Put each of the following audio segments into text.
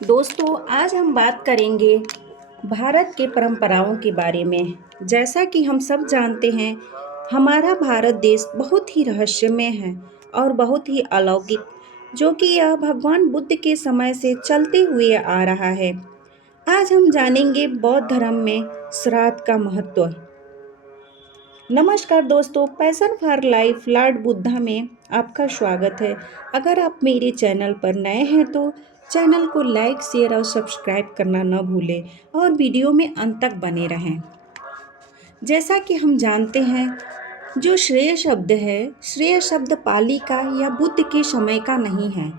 दोस्तों आज हम बात करेंगे भारत के परंपराओं के बारे में। जैसा कि हम सब जानते हैं, हमारा भारत देश बहुत ही रहस्यमय है और बहुत ही अलौकिक, जो कि यह भगवान बुद्ध के समय से चलते हुए आ रहा है। आज हम जानेंगे बौद्ध धर्म में श्राद्ध का महत्व। नमस्कार दोस्तों, passion for life Lord Buddha में आपका स्वागत है। अगर आप मेरे चैनल पर नए हैं तो चैनल को लाइक शेयर और सब्सक्राइब करना न भूलें और वीडियो में अंत तक बने रहें। जैसा कि हम जानते हैं, जो श्रेय शब्द है, श्रेय शब्द पाली का या बुद्ध के समय का नहीं है।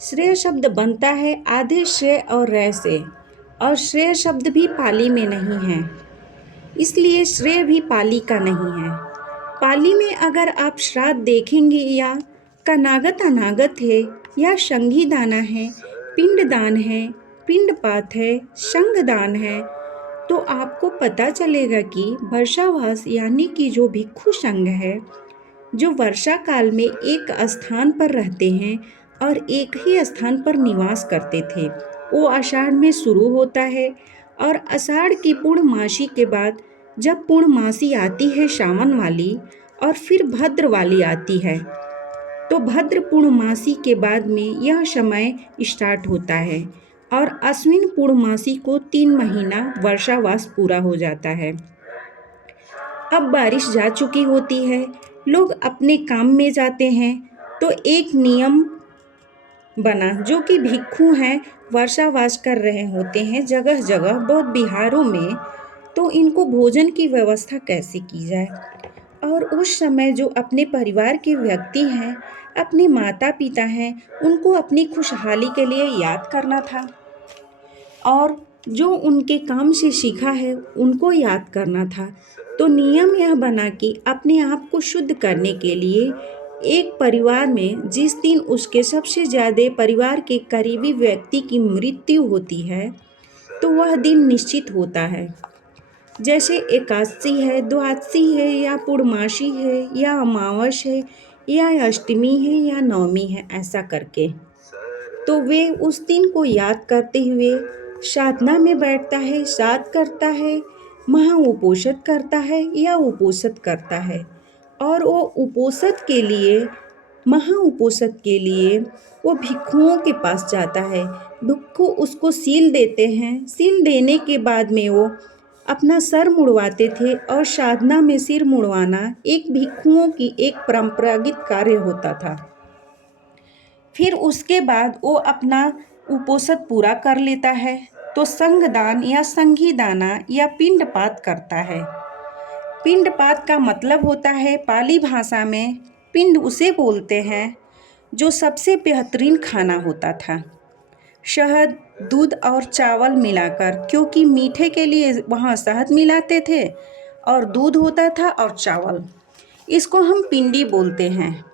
श्रेय शब्द बनता है आधे श्रेय और रय से, और श्रेय शब्द भी पाली में नहीं है, इसलिए श्रेय भी पाली का नहीं है। पाली में अगर आप श्राद्ध देखेंगे या कनागत अनागत है या संघी दाना है, पिंड दान है, पिंडपात है, संग दान है, तो आपको पता चलेगा कि वर्षावास यानी कि जो भिक्षु संघ है, जो वर्षा काल में एक स्थान पर रहते हैं और एक ही स्थान पर निवास करते थे, वो आषाढ़ में शुरू होता है और आषाढ़ की पूर्णमासी के बाद जब पूर्णमासी आती है सावन वाली और फिर भद्र वाली आती है, तो भद्र पूर्णमासी के बाद में यह समय स्टार्ट होता है और अश्विन पूर्णमासी को 3 महीना वर्षावास पूरा हो जाता है। अब बारिश जा चुकी होती है, लोग अपने काम में जाते हैं, तो एक नियम बना, जो कि भिक्षु हैं वर्षावास कर रहे होते हैं जगह जगह बौद्ध बिहारों में, तो इनको भोजन की व्यवस्था कैसे की जाए। और उस समय जो अपने परिवार के व्यक्ति हैं, अपने माता पिता हैं, उनको अपनी खुशहाली के लिए याद करना था और जो उनके काम से सीखा है उनको याद करना था। तो नियम यह बना कि अपने आप को शुद्ध करने के लिए एक परिवार में जिस दिन उसके सबसे ज़्यादा परिवार के करीबी व्यक्ति की मृत्यु होती है, तो वह दिन निश्चित होता है। जैसे एकादशी है, द्वादशी है, या पूर्णमासी है, या अमावस है, या अष्टमी है, या नवमी है, ऐसा करके तो वे उस दिन को याद करते हुए साधना में बैठता है, साध करता है, महा उपोषित करता है या उपोषित करता है। और वो उपोषित के लिए, महा उपोषित के लिए वो भिक्षुओं के पास जाता है। भिक्षु उसको सील देते हैं। सील देने के बाद में वो अपना सर मुड़वाते थे, और साधना में सिर मुड़वाना एक भिक्षुओं की एक परंपरागत कार्य होता था। फिर उसके बाद वो अपना उपोषण पूरा कर लेता है, तो संगदान या संघी दाना या पिंडपात करता है। पिंडपात का मतलब होता है, पाली भाषा में पिंड उसे बोलते हैं जो सबसे बेहतरीन खाना होता था, शहद, दूध और चावल मिलाकर, क्योंकि मीठे के लिए वहाँ शहद मिलाते थे और दूध होता था और चावल। इसको हम पिंडी बोलते हैं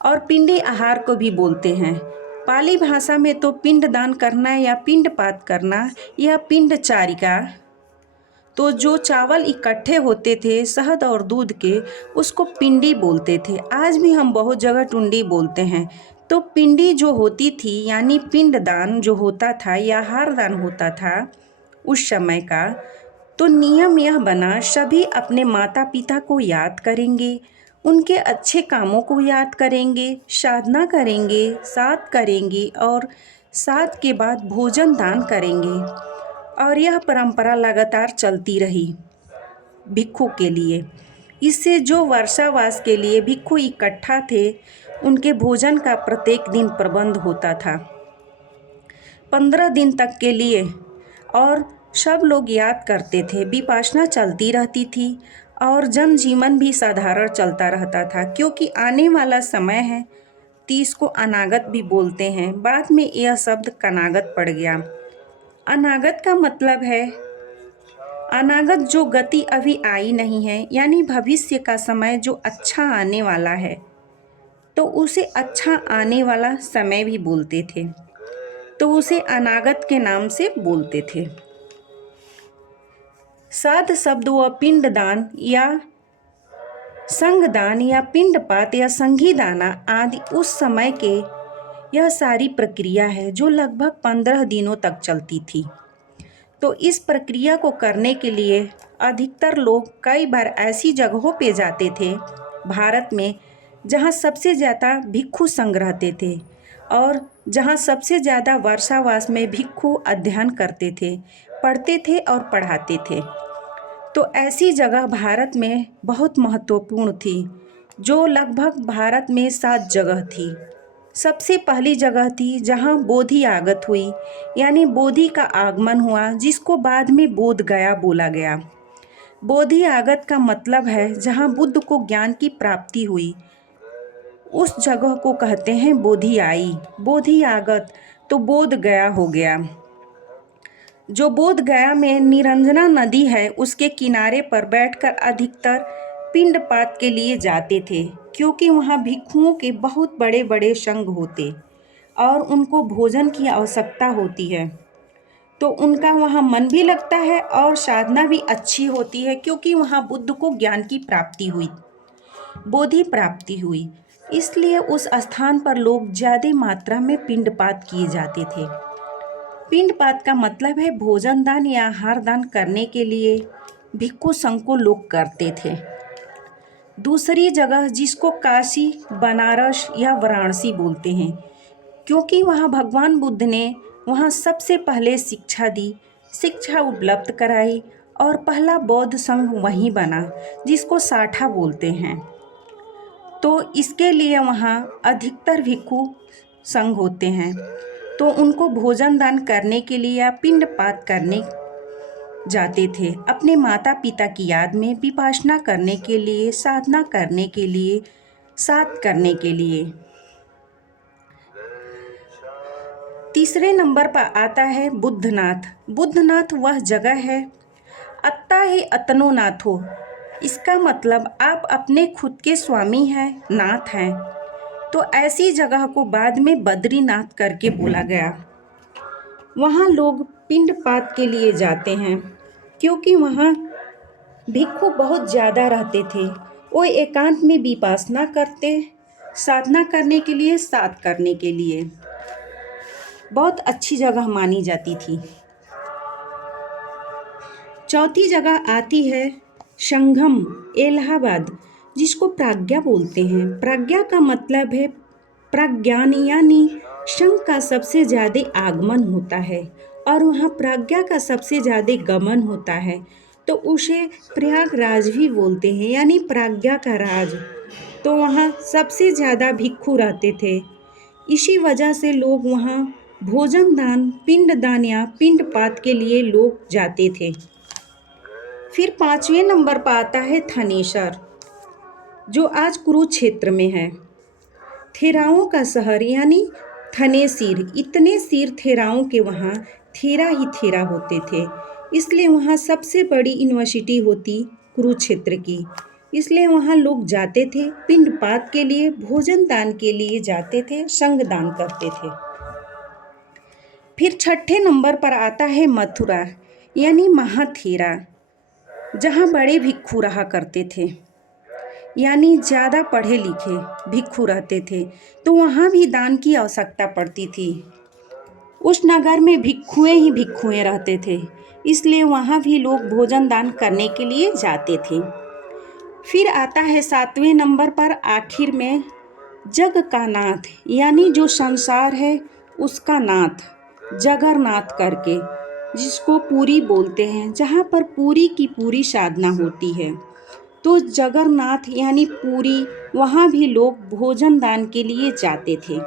और पिंडी आहार को भी बोलते हैं। पाली भाषा में तो पिंडदान करना या पिंडपात करना या पिंडचारिका, तो जो चावल इकट्ठे होते थे शहद और दूध के, उसको पिंडी बोलते थे। आज भी हम बहुत जगह टुंडी बोलते हैं। तो पिंडी जो होती थी, यानी पिंडदान जो होता था या आहार दान होता था उस समय का, तो नियम यह बना, सभी अपने माता पिता को याद करेंगे, उनके अच्छे कामों को याद करेंगे, साधना करेंगे, साथ करेंगे और साथ के बाद भोजन दान करेंगे। और यह परंपरा लगातार चलती रही भिक्षु के लिए। इससे जो वर्षावास के लिए भिक्षु इकट्ठा थे, उनके भोजन का प्रत्येक दिन प्रबंध होता था 15 दिन तक के लिए, और सब लोग याद करते थे। विपासना चलती रहती थी और जनजीवन भी साधारण चलता रहता था, क्योंकि आने वाला समय है। 30 को अनागत भी बोलते हैं, बाद में यह शब्द कनागत पड़ गया। अनागत का मतलब है अनागत, जो गति अभी आई नहीं है, यानी भविष्य का समय जो अच्छा आने वाला है, तो उसे अच्छा आने वाला समय भी बोलते थे, तो उसे अनागत के नाम से बोलते थे। श्राद्ध शब्द व पिंडदान या संगदान या पिंडपात या संघी दाना आदि उस समय के यह सारी प्रक्रिया है जो लगभग 15 दिनों तक चलती थी। तो इस प्रक्रिया को करने के लिए अधिकतर लोग कई बार ऐसी जगहों पे जाते थे भारत में जहाँ सबसे ज़्यादा भिक्षु संघ रहते थे और जहाँ सबसे ज़्यादा वर्षावास में भिक्षु अध्ययन करते थे, पढ़ते थे और पढ़ाते थे। तो ऐसी जगह भारत में बहुत महत्वपूर्ण थी, जो लगभग भारत में 7 जगह थी। सबसे पहली जगह थी जहाँ बोधि आगत हुई, यानी बोधि का आगमन हुआ, जिसको बाद में बोध गया बोला गया। बोधि आगत का मतलब है जहाँ बुद्ध को ज्ञान की प्राप्ति हुई, उस जगह को कहते हैं बोधि आई। बोधि आगत तो बोध गया हो गया। जो बोध गया में निरंजना नदी है, उसके किनारे पर बैठकर अधिकतर पिंडपात के लिए जाते थे, क्योंकि वहाँ भिक्षुओं के बहुत बड़े बड़े संघ होते और उनको भोजन की आवश्यकता होती है। तो उनका वहाँ मन भी लगता है और साधना भी अच्छी होती है, क्योंकि वहाँ बुद्ध को ज्ञान की प्राप्ति हुई, बोधि प्राप्ति हुई। इसलिए उस स्थान पर लोग ज़्यादा मात्रा में पिंडपात किए जाते थे। पिंडपात का मतलब है भोजन दान या आहार दान करने के लिए भिक्षु संघ को लोग करते थे। दूसरी जगह जिसको काशी, बनारस या वाराणसी बोलते हैं, क्योंकि वहाँ भगवान बुद्ध ने वहाँ सबसे पहले शिक्षा दी, शिक्षा उपलब्ध कराई और पहला बौद्ध संघ वहीं बना, जिसको साठा बोलते हैं। तो इसके लिए वहाँ अधिकतर भिक्षु संघ होते हैं, तो उनको भोजन दान करने के लिए या पिंडपात करने जाते थे, अपने माता पिता की याद में विपासना करने के लिए, साधना करने के लिए, साथ करने के लिए। तीसरे नंबर पर आता है बुद्धनाथ। बुद्धनाथ वह जगह है, अत्ता ही अतनो नाथो। इसका मतलब आप अपने खुद के स्वामी हैं, नाथ हैं। तो ऐसी जगह को बाद में बद्रीनाथ करके बोला गया। वहाँ लोग पिंडपात के लिए जाते हैं, क्योंकि वहाँ भिक्षु बहुत ज़्यादा रहते थे। वो एकांत में विपासना करते, साधना करने के लिए, साथ करने के लिए बहुत अच्छी जगह मानी जाती थी। चौथी जगह आती है संगम, इलाहाबाद, जिसको प्राज्ञा बोलते हैं। प्राज्ञा का मतलब है प्रज्ञान, यानी संघ का सबसे ज़्यादा आगमन होता है और वहाँ प्रज्ञा का सबसे ज़्यादा गमन होता है, तो उसे प्रयागराज भी बोलते हैं, यानी प्रज्ञा का राज। तो वहाँ सबसे ज़्यादा भिक्षु रहते थे, इसी वजह से लोग वहाँ भोजन दान, पिंड दान या पिंडपात के लिए लोग जाते थे। फिर 5वें नंबर पर आता है थानेसर, जो आज कुरुक्षेत्र में है। थेराओं का शहर, यानी थनेसिर। इतने सिर थेराओं के वहाँ थेरा ही थेरा होते थे, इसलिए वहाँ सबसे बड़ी यूनिवर्सिटी होती कुरुक्षेत्र की। इसलिए वहाँ लोग जाते थे पिंडपात के लिए, भोजन दान के लिए जाते थे, संग दान करते थे। फिर 6ठे नंबर पर आता है मथुरा, यानी महाथेरा, जहाँ बड़े भिक्षु रहा करते थे, यानी ज़्यादा पढ़े लिखे भिक्षु रहते थे, तो वहाँ भी दान की आवश्यकता पड़ती थी। उस नगर में भिक्षुएं ही भिक्षुएं रहते थे, इसलिए वहाँ भी लोग भोजन दान करने के लिए जाते थे। फिर आता है 7वें नंबर पर आखिर में जग का नाथ, यानी जो संसार है उसका नाथ, जगन्नाथ करके, जिसको पूरी बोलते हैं, जहाँ पर पूरी की पूरी साधना होती है। तो जगन्नाथ यानी पूरी, वहाँ भी लोग भोजन दान के लिए जाते थे।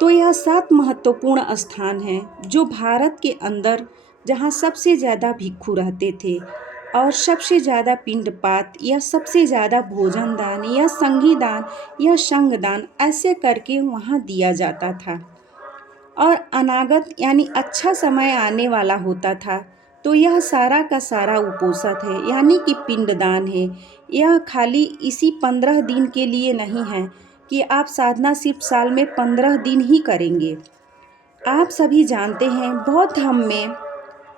तो यह 7 महत्वपूर्ण स्थान हैं जो भारत के अंदर, जहाँ सबसे ज़्यादा भिक्षु रहते थे और सबसे ज़्यादा पिंडपात या सबसे ज़्यादा भोजन दान या संगी दान या संग दान ऐसे करके वहाँ दिया जाता था। और अनागत यानी अच्छा समय आने वाला होता था, तो यह सारा का सारा उपोषित है, यानी कि पिंडदान है। यह खाली इसी 15 दिन के लिए नहीं है कि आप साधना सिर्फ साल में 15 दिन ही करेंगे। आप सभी जानते हैं बौद्ध धर्म में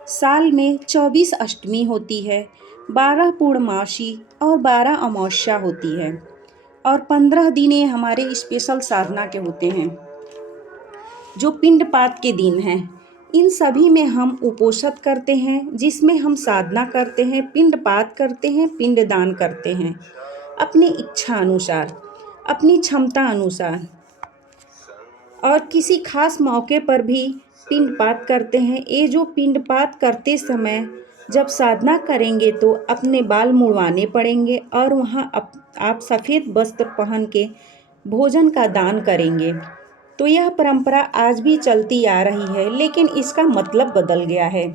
साल में 24 अष्टमी होती है, 12 पूर्णमासी और 12 अमावस्या होती है, और 15 दिन ये हमारे स्पेशल साधना के होते हैं। जो पिंडपात के दिन हैं। इन सभी में हम उपोषण करते हैं, जिसमें हम साधना करते हैं, पिंडपात करते हैं, पिंडदान करते हैं अपनी इच्छा अनुसार, अपनी क्षमता अनुसार, और किसी खास मौके पर भी पिंडपात करते हैं। ये जो पिंडपात करते समय जब साधना करेंगे तो अपने बाल मुड़वाने पड़ेंगे और वहाँ आप सफ़ेद वस्त्र पहन के भोजन का दान करेंगे। तो यह परंपरा आज भी चलती आ रही है, लेकिन इसका मतलब बदल गया है,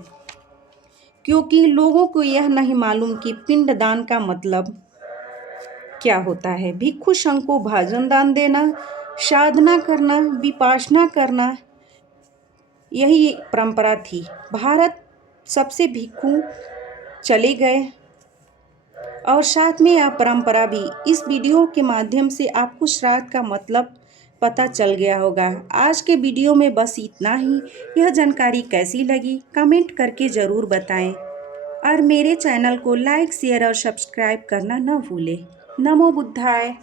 क्योंकि लोगों को यह नहीं मालूम कि पिंडदान का मतलब क्या होता है। भिक्षु संघ को भोजन दान देना, साधना करना, विपासना करना, यही परंपरा थी। भारत सबसे भिक्षु चले गए और साथ में यह परंपरा भी। इस वीडियो के माध्यम से आपको श्राद्ध का मतलब पता चल गया होगा। आज के वीडियो में बस इतना ही। यह जानकारी कैसी लगी कमेंट करके ज़रूर बताएं और मेरे चैनल को लाइक शेयर और सब्सक्राइब करना न भूलें। नमो बुद्धाय।